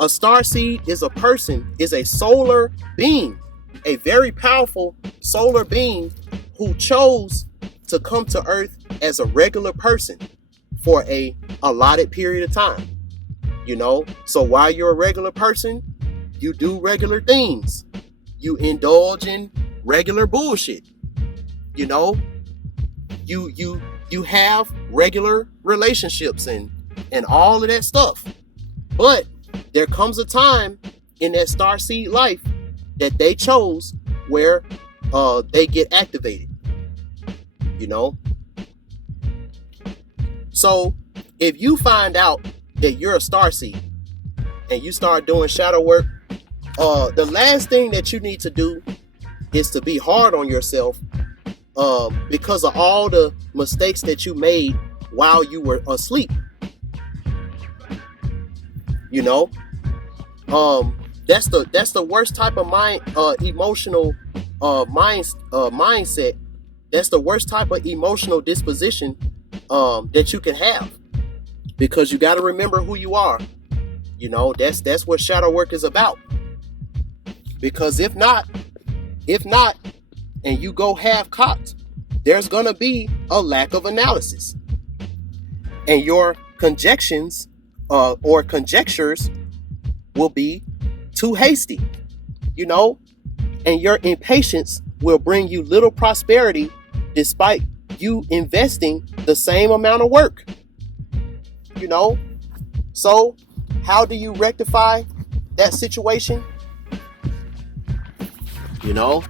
A star seed is a person, is a solar being, a very powerful solar being who chose to come to Earth as a regular person for a allotted period of time. You know, so while you're a regular person, You do regular things. You indulge in regular bullshit. You know, you have regular relationships and all of that stuff. But there comes a time in that starseed life that they chose where they get activated. You know? So if you find out that you're a starseed and you start doing shadow work, the last thing that you need to do is to be hard on yourself because of all the mistakes that you made while you were asleep. You know, that's the worst type of emotional mindset. That's the worst type of emotional disposition that you can have, because you got to remember who you are. You know, that's what shadow work is about. Because if not, and you go half-cocked, there's gonna be a lack of analysis, and your conjectures will be too hasty. You know, and your impatience will bring you little prosperity, despite you investing the same amount of work. You know, so how do you rectify that situation? You know,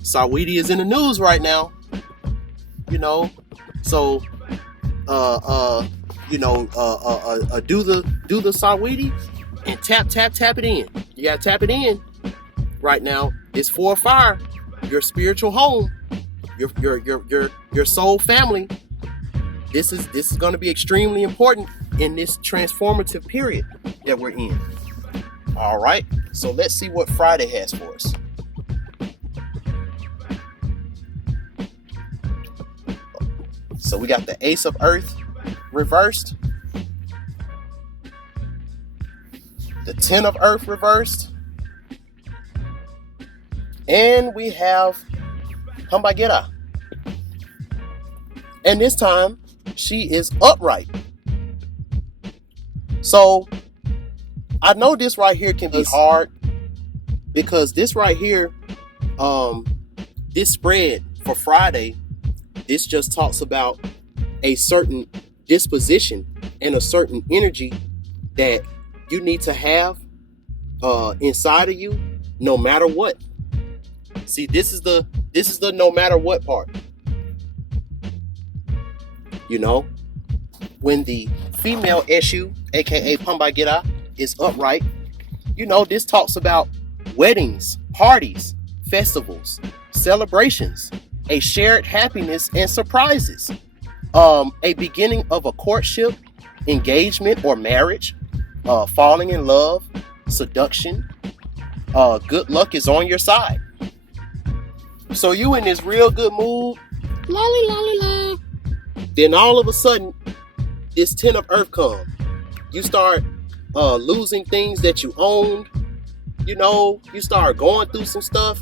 Saweetie is in the news right now. You know, so do the Saweetie and tap it in. You gotta tap it in right now. It's for fire, your spiritual home, your soul family. This is going to be extremely important in this transformative period that we're in. All right, so let's see what Friday has for us. So we got the Ace of Earth reversed, the Ten of Earth reversed, and we have Hambagira. And this time, she is upright. So, I know this right here can be hard, because this right here, this spread for Friday, this just talks about a certain disposition and a certain energy that you need to have inside of you, no matter what. See, this is the no matter what part. You know, when the female Eshu, aka Pambagira, is upright, you know, this talks about weddings, parties, festivals, celebrations, a shared happiness and surprises, a beginning of a courtship, engagement or marriage, falling in love, seduction. Good luck is on your side. So you in this real good mood, lolly lolly la. Then all of a sudden, this Ten of Earth comes. You start losing things that you owned. You know, you start going through some stuff.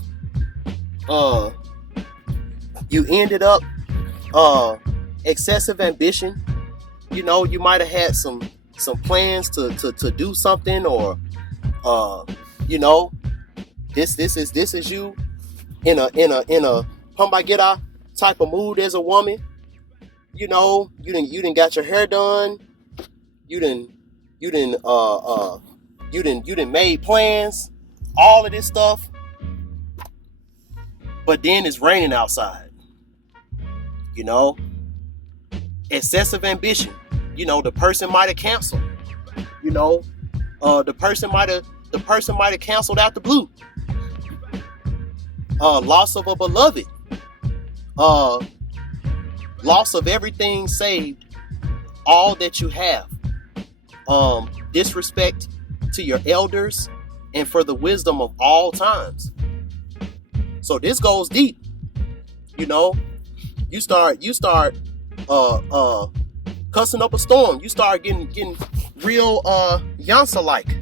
You ended up excessive ambition. You know, you might have had some plans to do something, or you know, this is you in a Pambagira type of mood as a woman. You know, you didn't got your hair done. You didn't made plans, all of this stuff. But then it's raining outside. You know, excessive ambition. You know, the person might have canceled. You know, the person might have canceled out the blue. Loss of a beloved. Loss of everything saved, all that you have. Disrespect to your elders and for the wisdom of all times. So this goes deep. You know, you start cussing up a storm. You start getting real Yansa-like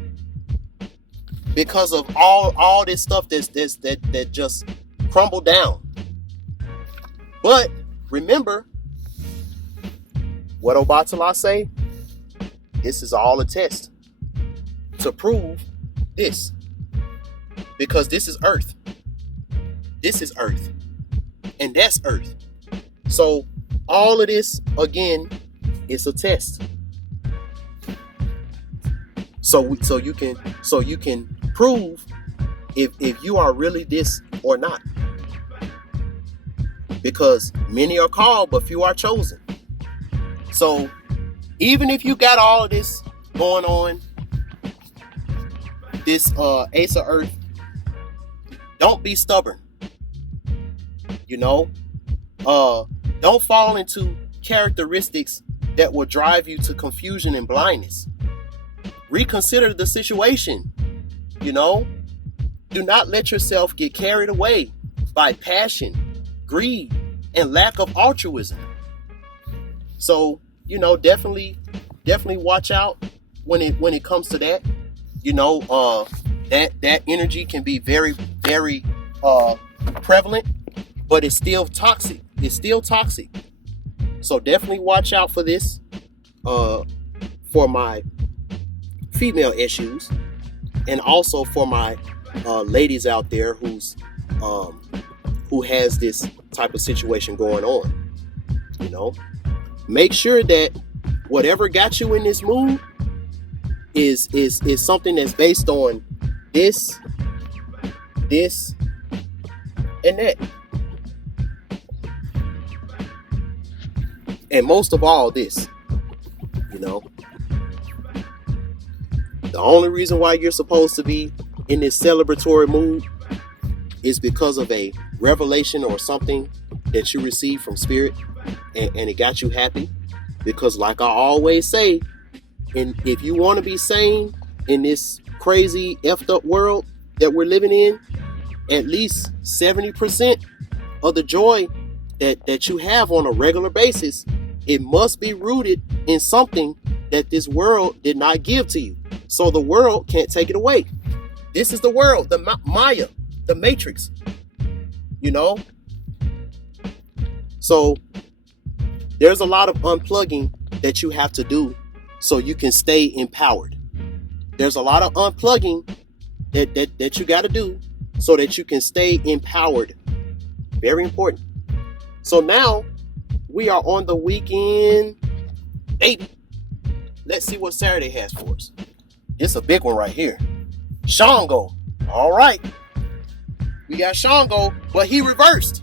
because of all this stuff that just crumbled down. But remember, what Obatala say? This is all a test to prove this. because this is Earth. This is Earth. And that's Earth. So all of this, again, is a test. So you can prove if you are really this or not. Because many are called, but few are chosen. So even if you got all of this going on, this Ace of Earth, don't be stubborn. You know, don't fall into characteristics that will drive you to confusion and blindness. Reconsider the situation. You know, do not let yourself get carried away by passion, greed, and lack of altruism. So, you know, definitely watch out when it comes to that. You know, that energy can be very, very prevalent, but it's still toxic. It's still toxic. So definitely watch out for this. For my female issues, and also for my ladies out there who has this type of situation going on. You know, make sure that whatever got you in this mood is something that's based on this, and that. And most of all, this. You know, the only reason why you're supposed to be in this celebratory mood is because of a revelation or something that you received from Spirit, and it got you happy. Because like I always say, and if you want to be sane in this crazy effed up world that we're living in, at least 70% of the joy that you have on a regular basis, it must be rooted in something that this world did not give to you. So the world can't take it away. This is the world, the Maya, the Matrix, you know? So there's a lot of unplugging that you have to do so you can stay empowered. There's a lot of unplugging that you got to do so that you can stay empowered. Very important. So now we are on the weekend, baby. Let's see what Saturday has for us. It's a big one right here. Shango. All right. We got Shango, but he reversed.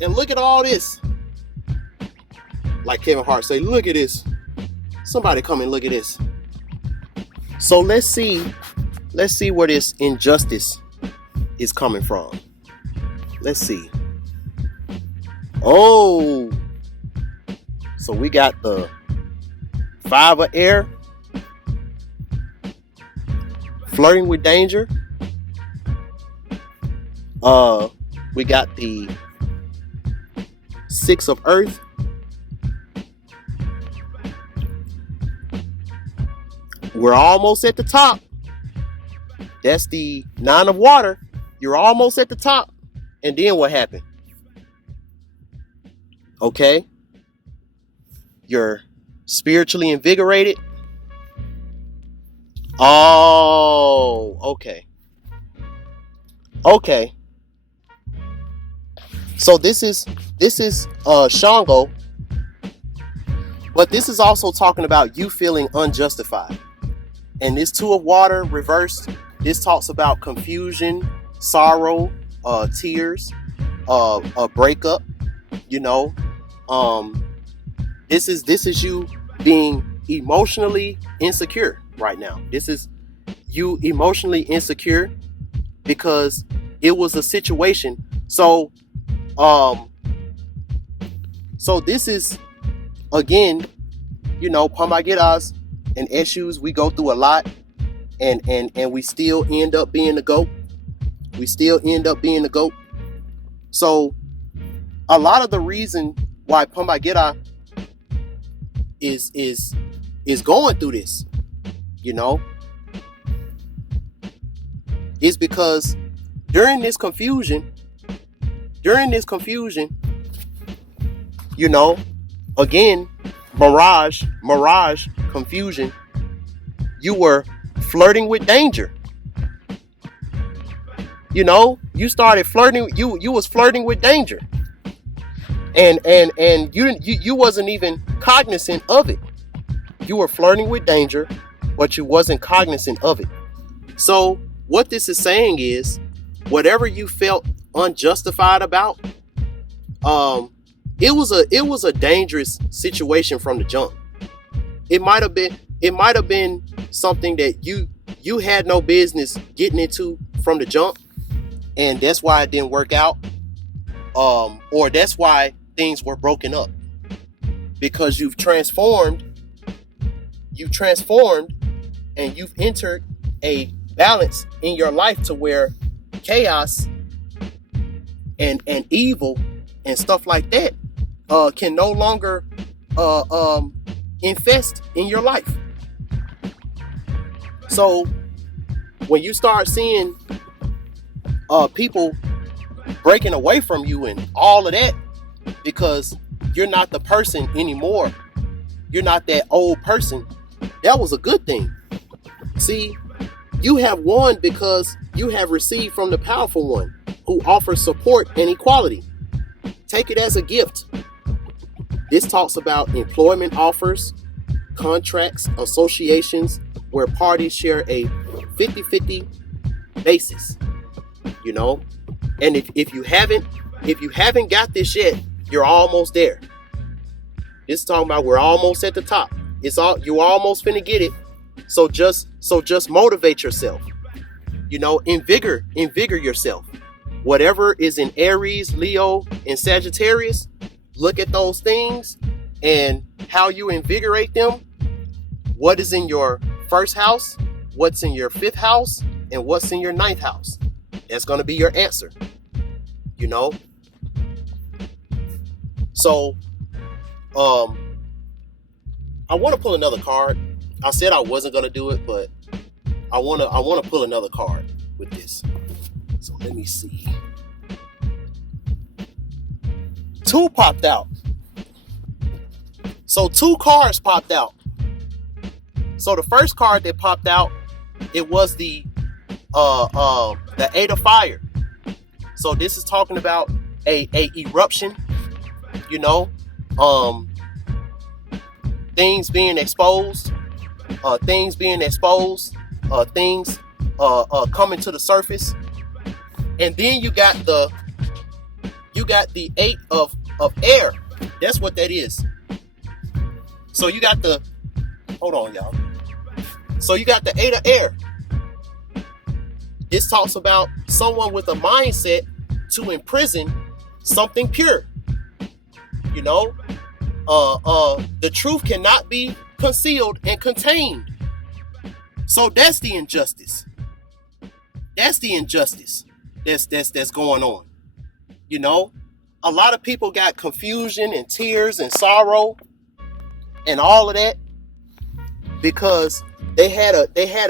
And look at all this. Like Kevin Hart say, look at this. Somebody come and look at this. So let's see where this injustice is coming from. Let's see. Oh. So we got the 5 of air. Flirting with danger. We got the 6 of earth. We're almost at the top. That's the 9 of water. You're almost at the top. And then what happened? Okay. You're spiritually invigorated. Oh, okay. Okay. So this is Shango, but this is also talking about you feeling unjustified. And this 2 of water reversed, this talks about confusion, sorrow, tears, a breakup, you know. This is you being emotionally insecure right now. This is you emotionally insecure because it was a situation. So this is, again, you know, Pamagiras and issues we go through a lot, and we still end up being the GOAT. We still end up being the GOAT. So a lot of the reason why Pamagira is going through this, you know, is because during this confusion, you know, again, mirage, confusion, you were flirting with danger. You know, you started flirting. You was flirting with danger, and you wasn't even cognizant of it. You were flirting with danger, but you wasn't cognizant of it. So what this is saying is, whatever you felt unjustified about, it was a dangerous situation from the jump. It might have been something that you had no business getting into from the jump, and that's why it didn't work out, or that's why things were broken up, because you've transformed, and you've entered a balance in your life to where chaos and evil and stuff like that can no longer infest in your life. So when you start seeing people breaking away from you and all of that, because you're not the person anymore, you're not that old person, that was a good thing. See, you have won because you have received from the powerful one who offers support and equality. Take it as a gift. This talks about employment offers, contracts, associations, where parties share a 50-50 basis, you know. And if you haven't got this yet, you're almost there. This is talking about we're almost at the top. You're almost finna get it. So just motivate yourself. You know, invigor yourself. Whatever is in Aries, Leo, and Sagittarius, look at those things and how you invigorate them. What is in your first house, what's in your fifth house, and what's in your ninth house. That's going to be your answer. You know? So, I want to pull another card. I said I wasn't going to do it, but I want to pull another card with this. So let me see. 2 popped out. So 2 cards popped out. So the first card that popped out, it was the 8 of fire. So this is talking about a eruption, you know, things being exposed, things coming to the surface. And then you got the 8 of air. That's what that is. So you got hold on, y'all. So you got the 8 of air. This talks about someone with a mindset to imprison something pure. You know, the truth cannot be concealed and contained. So that's the injustice. That's the injustice that's going on. You know, a lot of people got confusion and tears and sorrow and all of that because they had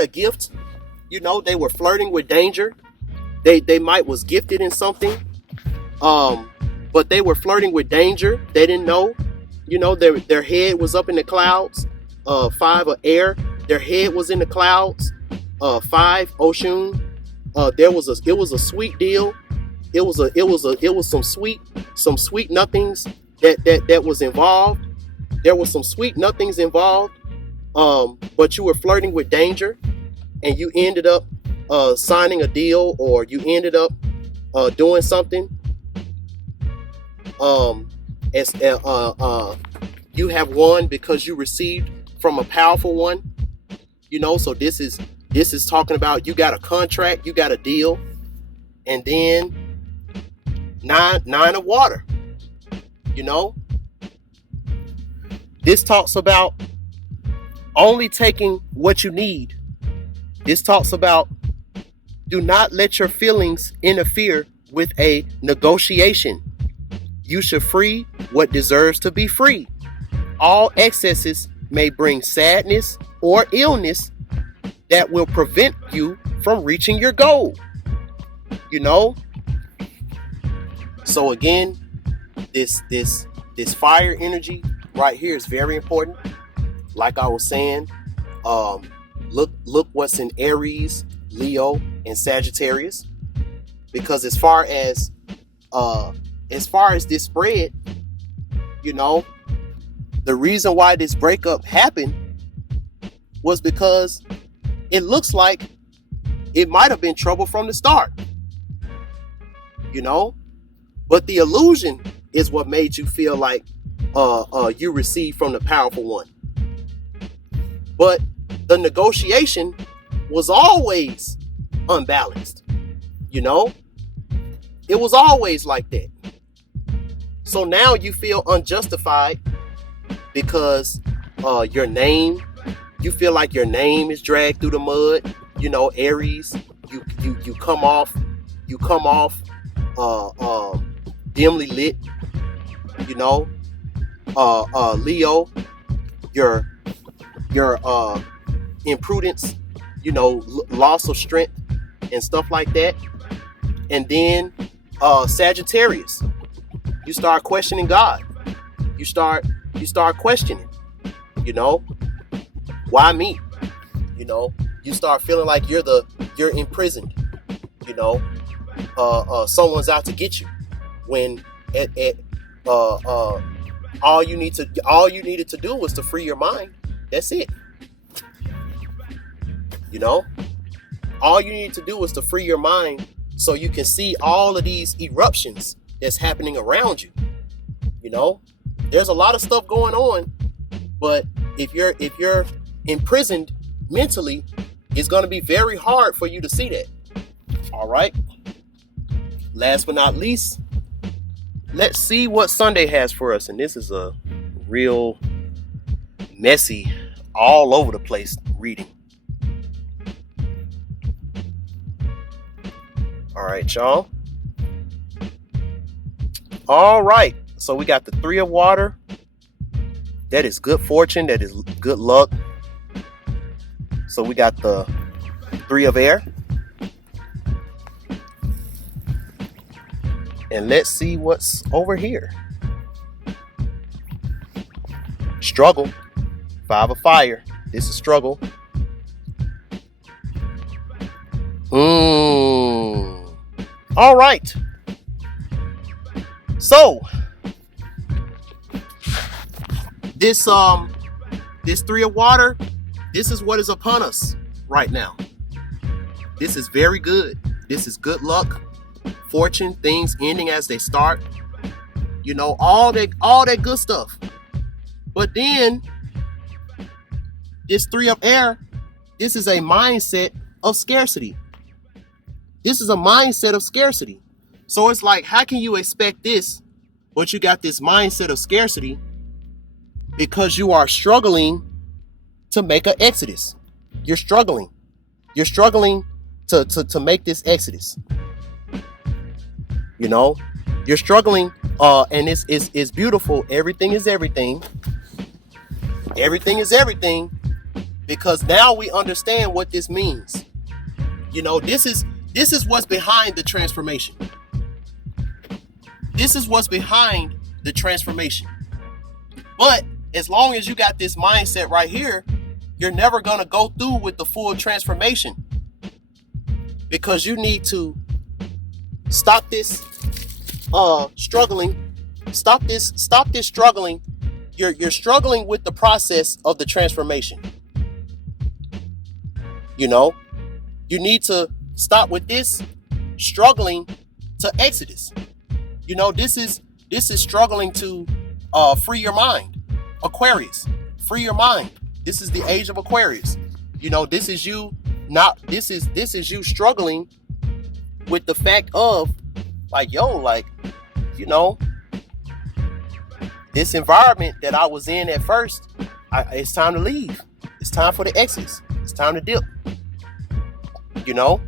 a gift. You know, they were flirting with danger. They might was gifted in something, but they were flirting with danger. They didn't know. You know, their head was up in the clouds. 5 of air. Their head was in the clouds. 5 ocean. It was a sweet deal. It was some sweet nothings that was involved. There was some sweet nothings involved. But you were flirting with danger, and you ended up signing a deal, or you ended up doing something. You have won because you received from a powerful one. You know, so this is talking about you got a contract, you got a deal, and then 9 of water. You know, this talks about only taking what you need. This talks about do not let your feelings interfere with a negotiation. You should free what deserves to be free. All excesses may bring sadness or illness that will prevent you from reaching your goal. You know? So again, this fire energy right here is very important. Like I was saying, look what's in Aries, Leo, and Sagittarius. Because as far as this spread, you know, the reason why this breakup happened was because it looks like it might have been trouble from the start, you know, but the illusion is what made you feel like you received from the powerful one. But the negotiation was always unbalanced, you know, it was always like that. So now you feel unjustified because you feel like your name is dragged through the mud. You know, Aries, you come off dimly lit. You know, Leo, your imprudence, you know, loss of strength and stuff like that. And then Sagittarius, you start questioning God. You start questioning, you know, why me? You know, you start feeling like you're imprisoned, you know, someone's out to get you, when all you needed to do was to free your mind. That's it. You know, all you need to do was to free your mind so you can see all of these eruptions that's happening around you. You know, there's a lot of stuff going on, but if you're imprisoned mentally, it's going to be very hard for you to see that. All right. Last but not least, let's see what Sunday has for us. And this is a real messy, all over the place reading. All right, y'all. All right. So we got the 3 of water. That is good fortune. That is good luck. So we got the 3 of air. And let's see what's over here. Struggle. 5 of fire. This is struggle. All right. So this 3 of water, this is what is upon us right now. This is very good. This is good luck, fortune, things ending as they start. You know, all that good stuff. But then this 3 of air, this is a mindset of scarcity. This is a mindset of scarcity. So it's like, how can you expect this, but you got this mindset of scarcity? Because you are struggling to make an exodus. You're struggling. You're struggling to make this exodus. You know, you're struggling, and it's beautiful. Everything is everything. Everything is everything, because now we understand what this means. You know, this is what's behind the transformation. This is what's behind the transformation. But as long as you got this mindset right here, you're never going to go through with the full transformation, because you need to stop this struggling. Stop this struggling. You're struggling with the process of the transformation. You know, you need to stop with this struggling to exodus. You know, this is struggling to free your mind. Aquarius, free your mind. This is the age of Aquarius. You know, this is you struggling with the fact of, like, you know, this environment that I was in at first, it's time to leave. It's time for the exits. It's time to dip. You know?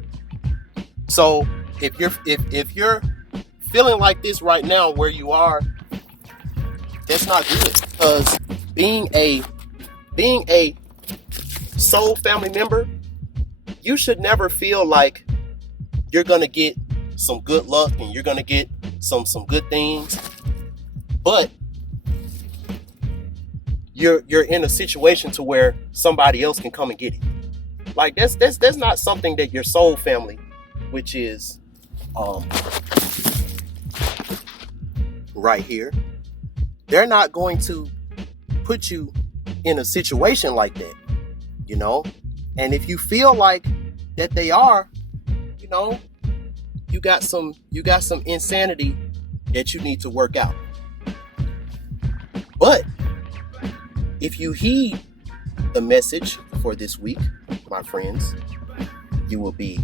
So if you're feeling like this right now where you are, that's not good. Because being a soul family member, you should never feel like you're gonna get some good luck and you're gonna get some good things, but you're in a situation to where somebody else can come and get it. Like that's not something that your soul family, which is right here. They're not going to put you in a situation like that, you know? And if you feel like that they are, you know, you got some insanity that you need to work out. But if you heed the message for this week, my friends, you will be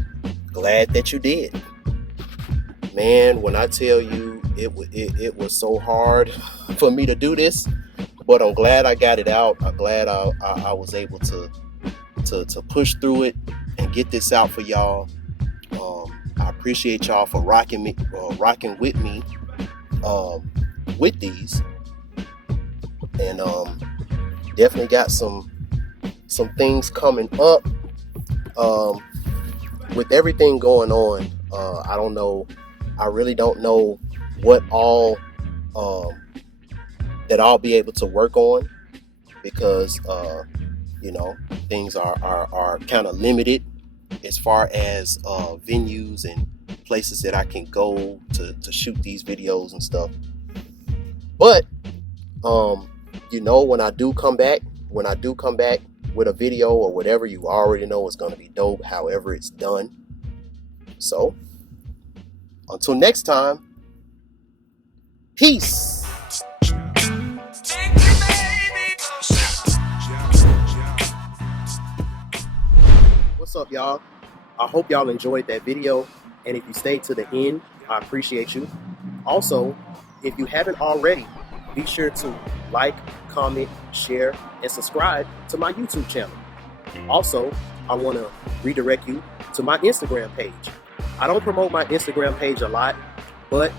glad that you did. Man, when I tell you it was so hard for me to do this, but I'm glad I got it out. I'm glad I was able to push through it and get this out for y'all. I appreciate y'all for rocking with me with these, and definitely got some things coming up with everything going on. I don't know. I really don't know what all that I'll be able to work on, because you know, things are kind of limited as far as venues and places that I can go to shoot these videos and stuff. But you know, when I do come back with a video or whatever, you already know it's going to be dope, however it's done. So until next time, peace. What's up, y'all? I hope y'all enjoyed that video, and if you stayed to the end, I appreciate you. Also, if you haven't already, be sure to like, comment, share, and subscribe to my YouTube channel. Also, I want to redirect you to my Instagram page. I don't promote my Instagram page a lot, but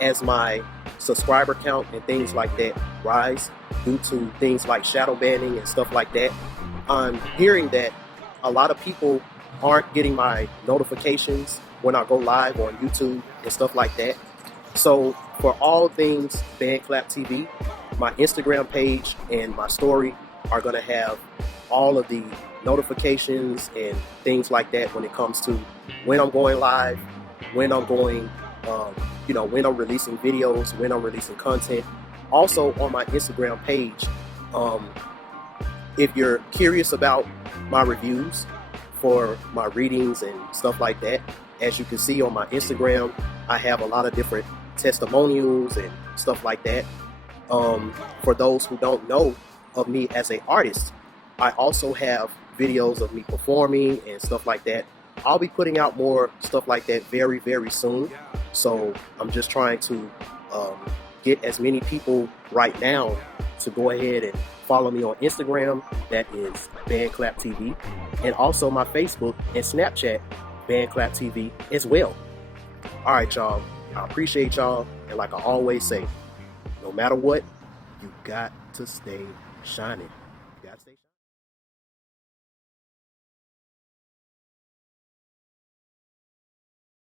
as my subscriber count and things like that rise due to things like shadow banning and stuff like that, I'm hearing that a lot of people aren't getting my notifications when I go live on YouTube and stuff like that. So for all things BandClap TV, my Instagram page and my story are going to have all of the notifications and things like that when it comes to when I'm going live, when I'm going, when I'm releasing videos, when I'm releasing content. Also on my Instagram page, if you're curious about my reviews for my readings and stuff like that, as you can see on my Instagram, I have a lot of different testimonials and stuff like that. For those who don't know of me as an artist, I also have videos of me performing and stuff like that. I'll be putting out more stuff like that very, very soon. So I'm just trying to get as many people right now to go ahead and follow me on Instagram. That is BandClap TV, and also my Facebook and Snapchat, BandClap TV as well. All right, y'all. I appreciate y'all, and like I always say, no matter what, you got to stay shining. You got to stay shining.